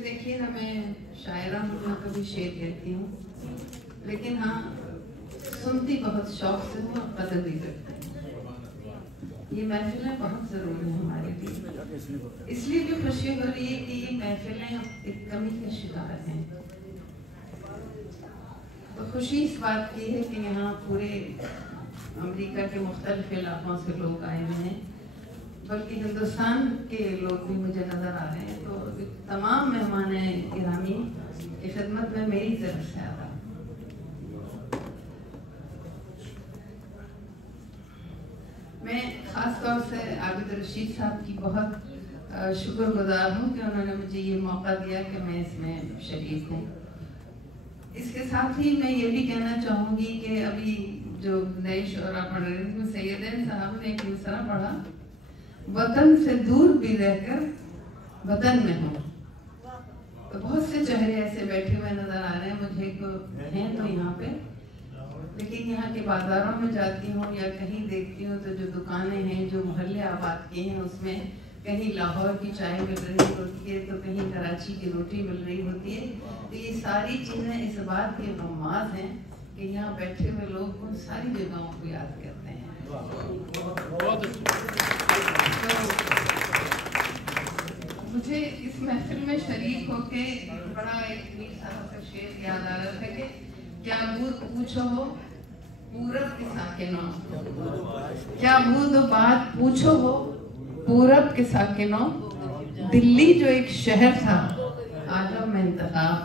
देखिए ना, मैं शायरा हूँ ना कभी शेर कहती हूँ, लेकिन हाँ सुनती बहुत शौक से हूँ और कदर भी करती हूँ। ये महफिलें बहुत ज़रूरी हैं हमारे लिए, इसलिए भी खुशी हो रही है कि ये महफिलें एक कमी के शिकार हैं। तो खुशी इस बात की है कि यहाँ पूरे अमेरिका के मुख्तलिफ इलाकों से लोग आए हुए हैं, बल्कि हिंदुस्तान के लोग भी मुझे नज़र आ रहे हैं। तो तमाम मेहमान गिरामी की खिदमत में मेरी तरफ से आता है। मैं ख़ास तौर से आबिद रशीद साहब की बहुत शुक्रगुजार हूँ कि उन्होंने मुझे ये मौका दिया कि मैं इसमें शरीक हूँ। इसके साथ ही मैं ये भी कहना चाहूँगी कि अभी जो नए शोरा पढ़ रहे थे, सैयदन साहब ने एक मिसरा पढ़ा, वतन से दूर भी रहकर वतन में हूँ। तो बहुत से चेहरे ऐसे बैठे हुए नजर आ रहे हैं मुझे को हैं तो यहाँ पे, लेकिन यहाँ के बाजारों में जाती हूँ या कहीं देखती हूँ तो जो दुकानें हैं जो मोहल्ले आबाद के हैं उसमें कहीं लाहौर की चाय मिल रही होती है तो कहीं कराची की रोटी मिल रही होती है। तो ये सारी चीज़ें इस बात के ममाज हैं कि यहाँ बैठे हुए लोग उन सारी जगहों को याद करते हैं। तो मुझे इस महफिल में शरीक होके बड़ा एक मीर साहब का शेर याद आ रहा था कि क्या बूद पूछो हो पूरब के साकिनों, क्या बूद बात पूछो हो पूरब के साकिनों, दिल्ली जो एक शहर था आलम में इंतखाब,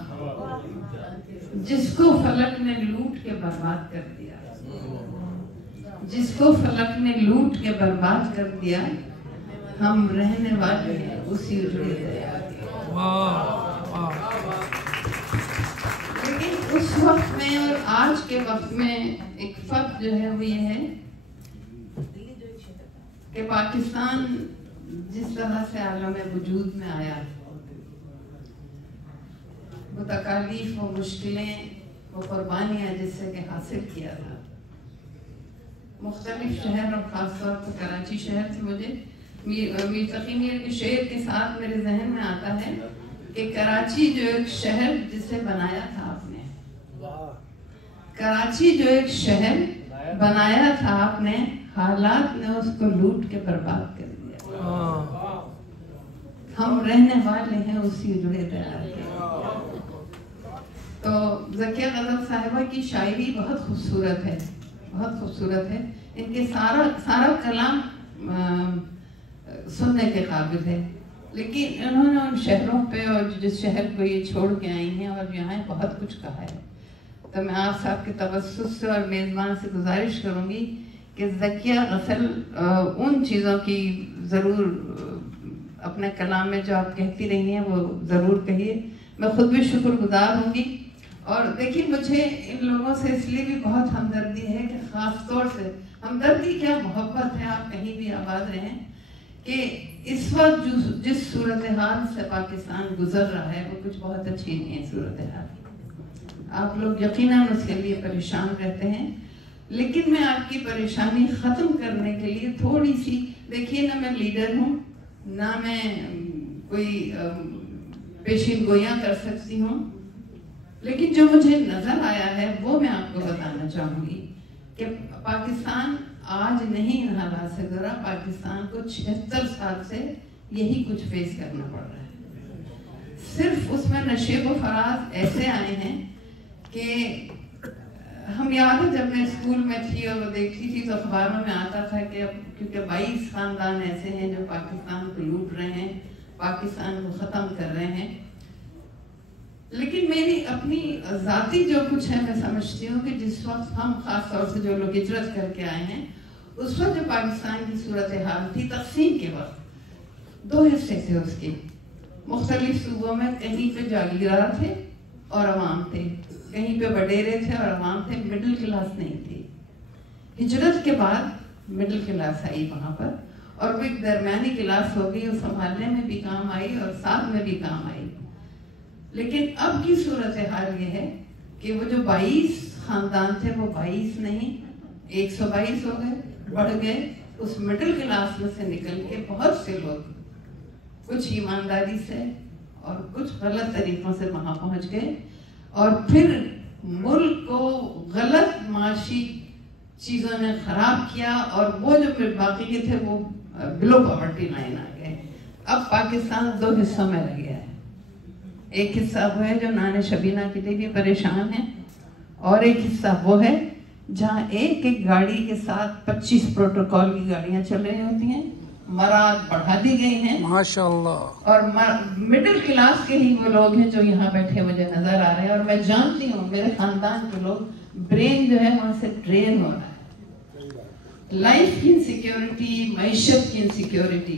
जिसको फलक ने लूट के बर्बाद कर दिया, जिसको फलक ने लूट के बर्बाद कर दिया, हम रहने वाले हैं उसी लेकिन उस वक्त में और आज के वक्त में एक फर्क जो है वो ये है कि पाकिस्तान जिस तरह से आलम वजूद में आया, वो तकालीफ, वो मुश्किलें, वो कुर्बानियाँ जिससे कि हासिल किया था, मुख्तलिफ शहर और ख़ास तौर पर कराची शहर से मुझे मीर तकी मीर के शेर के साथ मेरे जहन में आता है कि कराची जो एक शहर जिसे बनाया था आपने, कराची जो एक शहर बनाया था आपने, हालात ने उसको लूट के बर्बाद कर दिया। हम रहने वाले हैं उसी जुड़े दयाल के। तो ज़किया गज़ल साहिबा की शायरी बहुत खूबसूरत है, बहुत खूबसूरत है। इनके सारा कलाम सुनने के काबिल है, लेकिन इन्होंने उन शहरों पे और जिस शहर को ये छोड़ के आई हैं और यहाँ बहुत कुछ कहा है। तो मैं आप साहब के तवस्सुस से और मेज़बान से गुजारिश करूँगी कि ज़किया गज़ल उन चीज़ों की ज़रूर अपने कलाम में जो आप कहती रही हैं वो ज़रूर कहिए। मैं खुद भी शुक्रगुजार होंगी। और देखिए, मुझे इन लोगों से इसलिए भी बहुत हमदर्दी है कि ख़ास तौर से हमदर्दी क्या मोहब्बत है, आप कहीं भी आबाद रहें, कि इस वक्त जिस सूरत हाल से पाकिस्तान गुजर रहा है वो कुछ बहुत अच्छी नहीं है सूरत हाल। आप लोग यकीनन उसके लिए परेशान रहते हैं, लेकिन मैं आपकी परेशानी ख़त्म करने के लिए थोड़ी सी, देखिए ना, मैं लीडर हूँ ना, मैं कोई पेशीन गोइयाँ कर सकती हूँ, लेकिन जो मुझे नज़र आया है वो मैं आपको बताना चाहूँगी कि पाकिस्तान आज नहीं इन हालात से गुजरा, पाकिस्तान को 76 साल से यही कुछ फेस करना पड़ रहा है। सिर्फ उसमें नशेब व फराज ऐसे आए हैं कि हम याद है जब मैं स्कूल में थी और वो देखती थी तो अखबारों में आता था कि अब क्योंकि 22 खानदान ऐसे हैं जो पाकिस्तान को लूट रहे हैं, पाकिस्तान को ख़त्म कर रहे हैं। लेकिन मेरी अपनी ज़ाती जो कुछ है, मैं समझती हूँ कि जिस वक्त हम ख़ास तौर से जो लोग हिजरत करके आए हैं, उस वक्त जो पाकिस्तान की सूरत हाल थी तक़सीम के वक्त, दो हिस्से थे उसके, मुख्तलिफ सूबों में कहीं पे जागीरदार थे और अवाम थे, कहीं पे वडेरे थे और अवाम थे, मिडिल क्लास नहीं थी। हिजरत के बाद मिडिल क्लास आई वहाँ पर, और वो एक दरमियानी क्लास हो गई, वो संभालने में भी काम आई और साथ में भी काम आई। लेकिन अब की सूरत हाल ये है कि वो जो 22 खानदान थे वो 22 नहीं 122 हो गए, बढ़ गए। उस मिडिल क्लास में से निकल के बहुत से लोग कुछ ईमानदारी से और कुछ गलत तरीक़ों से वहाँ पहुँच गए और फिर मुल्क को गलत माशी चीज़ों ने ख़राब किया और वो जो बाकी के थे वो बिलो पॉवर्टी लाइन आ गए। अब पाकिस्तान 2 हिस्सों में रह गया है। एक हिस्सा वो है जो नाने शबीना के लिए भी परेशान है और एक हिस्सा वो है जहाँ एक एक गाड़ी के साथ 25 प्रोटोकॉल की गाड़ियाँ चल रही होती हैं, मराद बढ़ा दी गई हैं माशाअल्लाह, और मिडिल क्लास के ही वो लोग हैं जो यहाँ बैठे मुझे नजर आ रहे हैं। और मैं जानती हूँ मेरे खानदान के लोग, ब्रेन जो है वहाँ से ड्रेन हो रहा है, लाइफ की इनसिक्योरिटी, मैशत की इनसिक्योरिटी।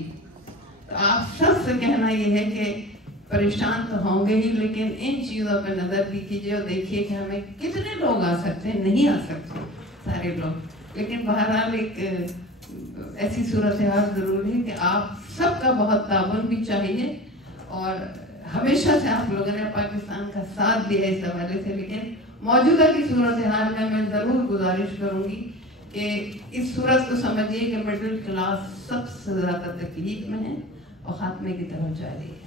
तो आप सब से कहना ये है कि परेशान तो होंगे ही, लेकिन इन चीज़ों पर नज़र भी कीजिए और देखिए कि हमें कितने लोग आ सकते हैं। नहीं आ सकते सारे लोग, लेकिन बहरहाल एक ऐसी सूरत हाल ज़रूर है कि आप सबका बहुत ताउन भी चाहिए और हमेशा से आप लोगों ने पाकिस्तान का साथ दिया इस हवाले से। लेकिन मौजूदा की सूरत हाल में मैं ज़रूर गुजारिश करूँगी कि इस सूरत को समझिए कि मिडिल क्लास सबसे ज़्यादा तकलीफ में है और ख़ात्मे की तरफ जा रही है।